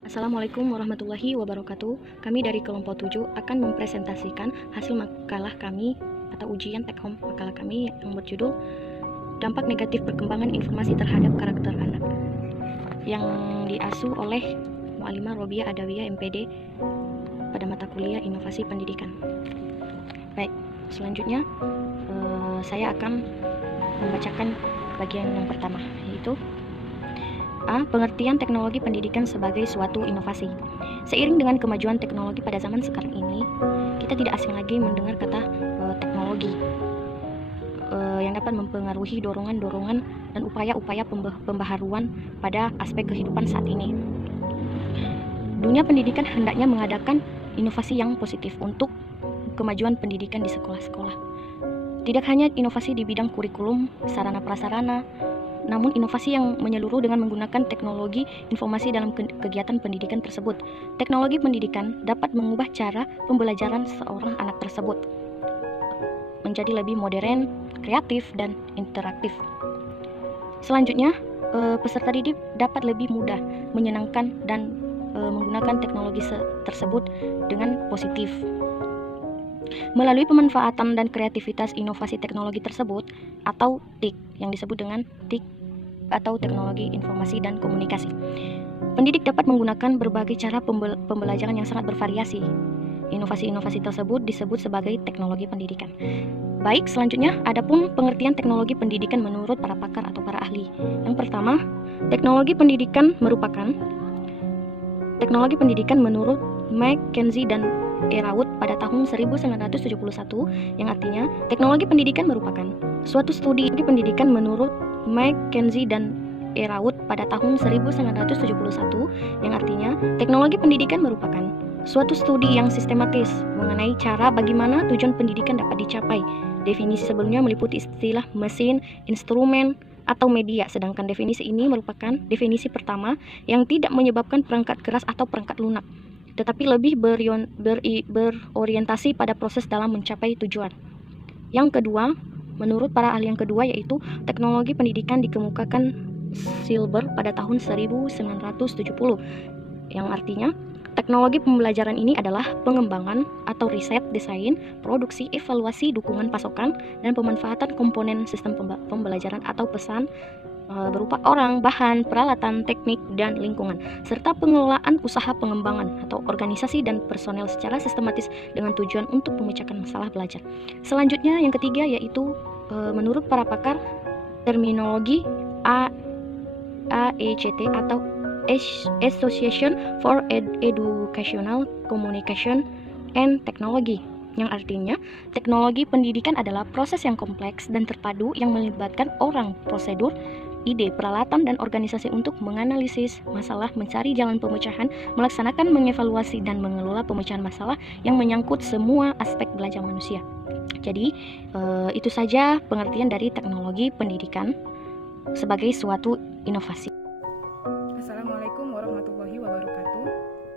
Assalamualaikum warahmatullahi wabarakatuh. Kami dari kelompok 7 akan mempresentasikan hasil makalah kami atau ujian take home makalah kami yang berjudul Dampak Negatif Perkembangan Informasi Terhadap Karakter Anak yang diasuh oleh Mu'alimah Robiah Adawiyah MPD pada mata kuliah Inovasi Pendidikan. Baik, selanjutnya saya akan membacakan bagian yang pertama, yaitu A. Pengertian teknologi pendidikan sebagai suatu inovasi. Seiring dengan kemajuan teknologi pada zaman sekarang ini, kita tidak asing lagi mendengar kata teknologi yang dapat mempengaruhi dorongan-dorongan dan upaya-upaya pembaharuan pada aspek kehidupan saat ini. Dunia pendidikan hendaknya mengadakan inovasi yang positif untuk kemajuan pendidikan di sekolah-sekolah. Tidak hanya inovasi di bidang kurikulum, sarana prasarana, namun inovasi yang menyeluruh dengan menggunakan teknologi informasi dalam kegiatan pendidikan tersebut. Teknologi pendidikan dapat mengubah cara pembelajaran seorang anak tersebut menjadi lebih modern, kreatif, dan interaktif. Selanjutnya, peserta didik dapat lebih mudah, menyenangkan, dan menggunakan teknologi tersebut dengan positif. Melalui pemanfaatan dan kreativitas inovasi teknologi tersebut atau TIK yang disebut dengan TIK atau teknologi informasi dan komunikasi, pendidik dapat menggunakan berbagai cara pembelajaran yang sangat bervariasi. Inovasi-inovasi tersebut disebut sebagai teknologi pendidikan. Baik, selanjutnya adapun pengertian teknologi pendidikan menurut para pakar atau para ahli. Yang pertama, teknologi pendidikan menurut McKinsey dan Erawut pada tahun 1971, yang artinya teknologi pendidikan merupakan suatu studi pendidikan menurut McKinsey dan Erawut pada tahun 1971, yang artinya teknologi pendidikan merupakan suatu studi yang sistematis mengenai cara bagaimana tujuan pendidikan dapat dicapai. Definisi sebelumnya meliputi istilah mesin, instrumen, atau media, sedangkan definisi ini merupakan definisi pertama yang tidak menyebabkan perangkat keras atau perangkat lunak, tetapi lebih berorientasi pada proses dalam mencapai tujuan. Yang kedua, menurut para ahli yang kedua, yaitu teknologi pendidikan dikemukakan Silber pada tahun 1970, yang artinya teknologi pembelajaran ini adalah pengembangan atau riset, desain, produksi, evaluasi, dukungan pasokan, dan pemanfaatan komponen sistem pembelajaran atau pesan berupa orang, bahan, peralatan, teknik, dan lingkungan, serta pengelolaan usaha pengembangan atau organisasi dan personel secara sistematis dengan tujuan untuk memecahkan masalah belajar. Selanjutnya, yang ketiga, yaitu menurut para pakar, terminologi AECT atau Association for Educational Communication and Technology, yang artinya teknologi pendidikan adalah proses yang kompleks dan terpadu yang melibatkan orang, prosedur, ide, peralatan, dan organisasi untuk menganalisis masalah, mencari jalan pemecahan, melaksanakan, mengevaluasi, dan mengelola pemecahan masalah yang menyangkut semua aspek belajar manusia. Jadi, itu saja pengertian dari teknologi pendidikan sebagai suatu inovasi. Assalamualaikum warahmatullahi wabarakatuh.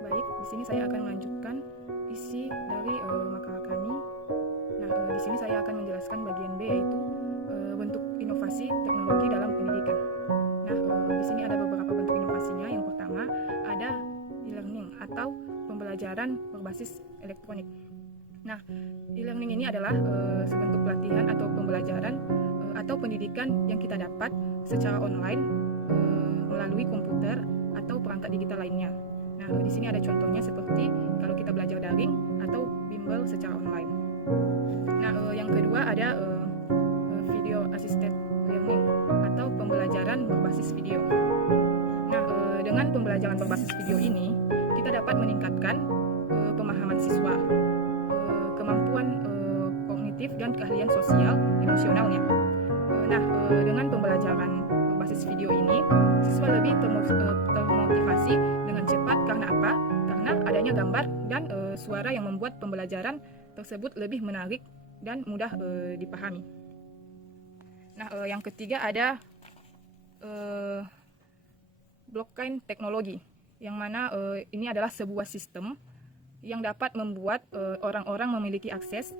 Baik, di sini saya akan melanjutkan isi dari makalah kami. Nah, di sini saya akan menjelaskan bagian B, yaitu bentuk inovasi teknologi dalam pendidikan. Nah, di sini ada beberapa bentuk inovasinya. Yang pertama ada e-learning atau pembelajaran berbasis elektronik. Nah, e-learning ini adalah sebentuk pelatihan atau pembelajaran atau pendidikan yang kita dapat secara online melalui komputer atau perangkat digital lainnya. Nah, di sini ada contohnya seperti kalau kita belajar daring atau bimbel secara online. Nah, yang kedua ada video assisted learning atau pembelajaran berbasis video. Nah, dengan pembelajaran berbasis video ini kita dapat meningkatkan pemahaman siswa, kemampuan kognitif dan keahlian sosial emosionalnya. Nah, dengan pembelajaran berbasis video ini, siswa lebih termotivasi dengan cepat. Karena apa? Karena adanya gambar dan suara yang membuat pembelajaran tersebut lebih menarik dan mudah dipahami. Nah, yang ketiga ada blockchain teknologi, yang mana ini adalah sebuah sistem yang dapat membuat orang-orang memiliki akses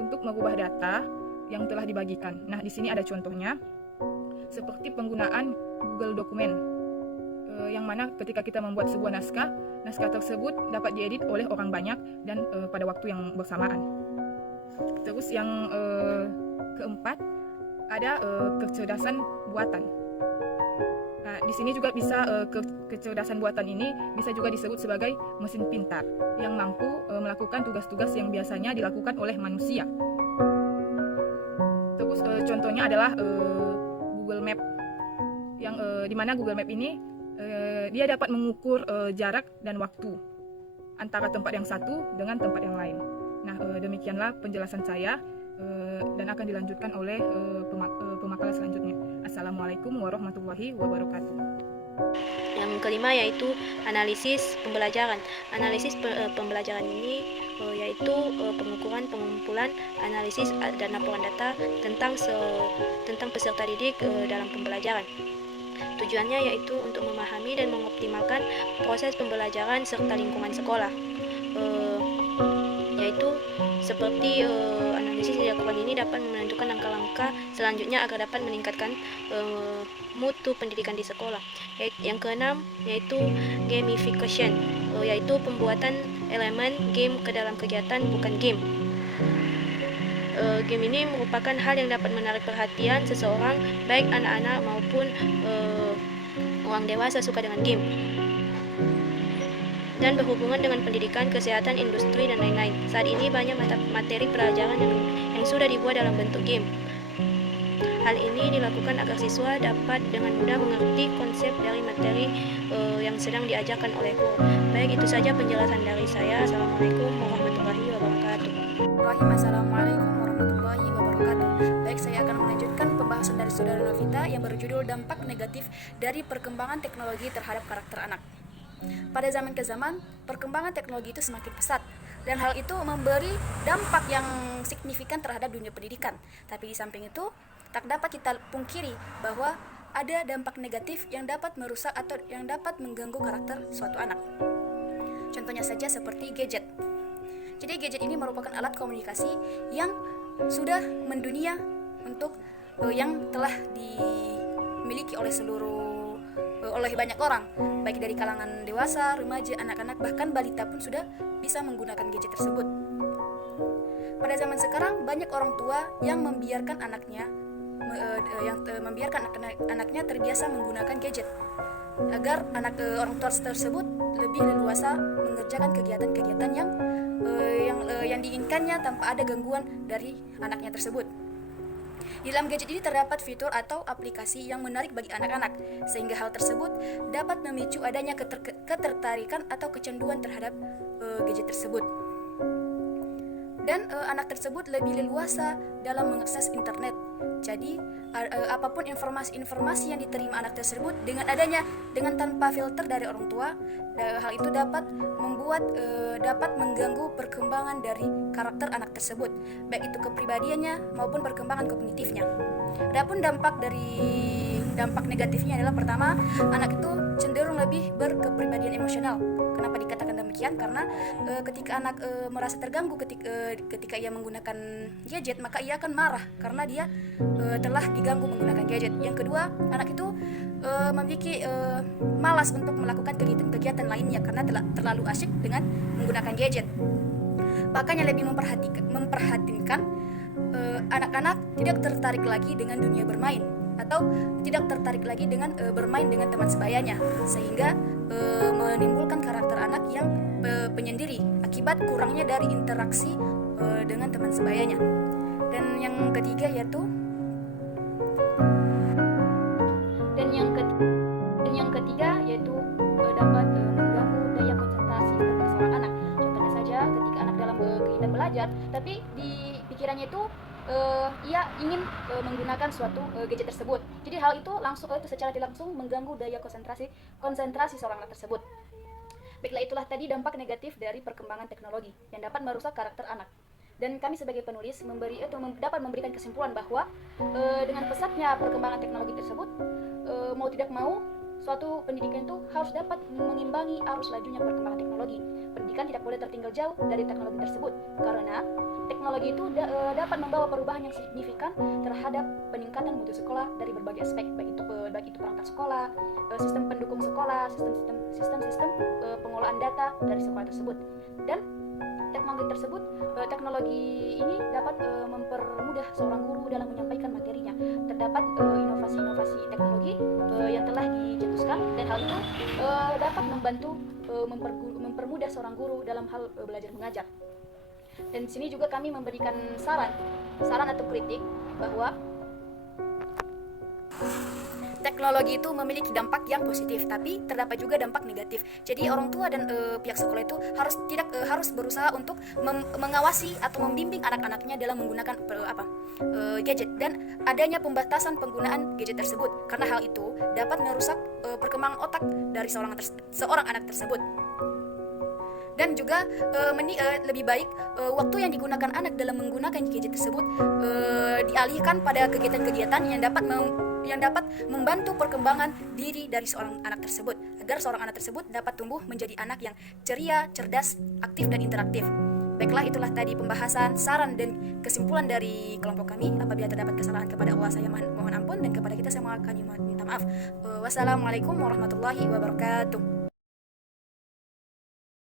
untuk mengubah data yang telah dibagikan. Nah, di sini ada contohnya seperti penggunaan Google Dokumen yang mana ketika kita membuat sebuah naskah tersebut dapat diedit oleh orang banyak dan pada waktu yang bersamaan. Terus yang keempat ada kecerdasan buatan. Nah, di sini juga bisa kecerdasan buatan ini bisa juga disebut sebagai mesin pintar yang mampu melakukan tugas-tugas yang biasanya dilakukan oleh manusia. Terus contohnya adalah Google Map, yang dimana Google Map ini dia dapat mengukur jarak dan waktu antara tempat yang satu dengan tempat yang lain. Nah, demikianlah penjelasan saya dan akan dilanjutkan oleh pemakalah selanjutnya. Assalamualaikum warahmatullahi wabarakatuh. Yang kelima yaitu analisis pembelajaran. Analisis pembelajaran ini yaitu pengukuran, pengumpulan, analisis dan laporan data tentang peserta didik dalam pembelajaran. Tujuannya yaitu untuk memahami dan mengoptimalkan proses pembelajaran serta lingkungan sekolah. Yaitu seperti analisis yang dilakukan ini dapat menentukan langkah-langkah selanjutnya agar dapat meningkatkan mutu pendidikan di sekolah. Yang keenam yaitu gamification, yaitu pembuatan elemen game ke dalam kegiatan bukan game. Game ini merupakan hal yang dapat menarik perhatian seseorang, baik anak-anak maupun orang dewasa suka dengan game, dan berhubungan dengan pendidikan, kesehatan, industri, dan lain-lain. Saat ini banyak materi pelajaran yang sudah dibuat dalam bentuk game. Hal ini dilakukan agar siswa dapat dengan mudah mengerti konsep dari materi yang sedang diajarkan oleh guru. Baik, itu saja penjelasan dari saya. Assalamualaikum warahmatullahi wabarakatuh. Assalamualaikum warahmatullahi wabarakatuh. Baik, saya akan melanjutkan pembahasan dari saudara Novita yang berjudul dampak negatif dari perkembangan teknologi terhadap karakter anak. Pada zaman ke zaman, perkembangan teknologi itu semakin pesat dan hal itu memberi dampak yang signifikan terhadap dunia pendidikan. Tapi di samping itu, tak dapat kita pungkiri bahwa ada dampak negatif yang dapat merusak atau yang dapat mengganggu karakter suatu anak. Contohnya saja seperti gadget. Jadi gadget ini merupakan alat komunikasi yang sudah mendunia untuk yang telah dimiliki oleh banyak orang, baik dari kalangan dewasa, remaja, anak-anak, bahkan balita pun sudah bisa menggunakan gadget tersebut. Pada zaman sekarang banyak orang tua yang membiarkan anaknya anaknya terbiasa menggunakan gadget agar orang tua tersebut lebih leluasa mengerjakan kegiatan-kegiatan yang diinginkannya tanpa ada gangguan dari anaknya tersebut. Di dalam gadget ini terdapat fitur atau aplikasi yang menarik bagi anak-anak, sehingga hal tersebut dapat memicu adanya ketertarikan atau kecanduan terhadap gadget tersebut. Dan anak tersebut lebih leluasa dalam mengakses internet. Jadi apapun informasi yang diterima anak tersebut dengan tanpa filter dari orang tua, hal itu dapat mengganggu perkembangan dari karakter anak tersebut, baik itu kepribadiannya maupun perkembangan kognitifnya. Adapun dampak negatifnya adalah pertama, anak itu cenderung lebih berkepribadian emosional. Kenapa dikatakan demikian? Karena ketika anak merasa terganggu ketika ia menggunakan gadget, maka ia akan marah karena dia telah diganggu menggunakan gadget. Yang kedua, anak itu memiliki malas untuk melakukan kegiatan-kegiatan lainnya karena terlalu asyik dengan menggunakan gadget. Bahkan yang lebih memperhatinkan anak-anak tidak tertarik lagi dengan dunia bermain atau tidak tertarik lagi dengan bermain dengan teman sebayanya, sehingga menimbulkan karakter anak yang penyendiri akibat kurangnya dari interaksi dengan teman sebayanya. Dan yang ketiga yaitu dapat mengganggu daya konsentrasi dari seorang anak. Contohnya saja ketika anak dalam kegiatan belajar, tapi di pikirannya itu ia ingin menggunakan suatu gadget tersebut. Jadi hal itu secara tidak langsung mengganggu daya konsentrasi seorang anak tersebut. Baiklah, itulah tadi dampak negatif dari perkembangan teknologi yang dapat merusak karakter anak. Dan kami sebagai penulis dapat memberikan kesimpulan bahwa dengan pesatnya perkembangan teknologi tersebut, mau tidak mau suatu pendidikan itu harus dapat mengimbangi arus lajunya perkembangan teknologi. Pendidikan tidak boleh tertinggal jauh dari teknologi tersebut, karena teknologi itu dapat membawa perubahan yang signifikan terhadap peningkatan mutu sekolah dari berbagai aspek, baik itu perangkat sekolah, sistem pendukung sekolah, sistem pengolahan data dari sekolah tersebut. Dan teknologi ini dapat mempermudah seorang guru dalam menyampaikan materinya. Terdapat inovasi-inovasi teknologi yang telah dicetuskan, dan hal itu dapat membantu mempermudah seorang guru dalam hal belajar mengajar. Dan di sini juga kami memberikan saran atau kritik bahwa teknologi itu memiliki dampak yang positif, tapi terdapat juga dampak negatif. Jadi orang tua dan pihak sekolah itu harus berusaha untuk mengawasi atau membimbing anak-anaknya dalam menggunakan gadget, dan adanya pembatasan penggunaan gadget tersebut, karena hal itu dapat merusak perkembangan otak dari seorang anak tersebut. Dan juga lebih baik waktu yang digunakan anak dalam menggunakan gadget tersebut dialihkan pada kegiatan-kegiatan yang dapat membantu perkembangan diri dari seorang anak tersebut, agar seorang anak tersebut dapat tumbuh menjadi anak yang ceria, cerdas, aktif, dan interaktif. Baiklah, itulah tadi pembahasan, saran, dan kesimpulan dari kelompok kami. Apabila terdapat kesalahan kepada Allah, saya mohon ampun, dan kepada kita semua kami minta maaf. Wassalamualaikum warahmatullahi wabarakatuh.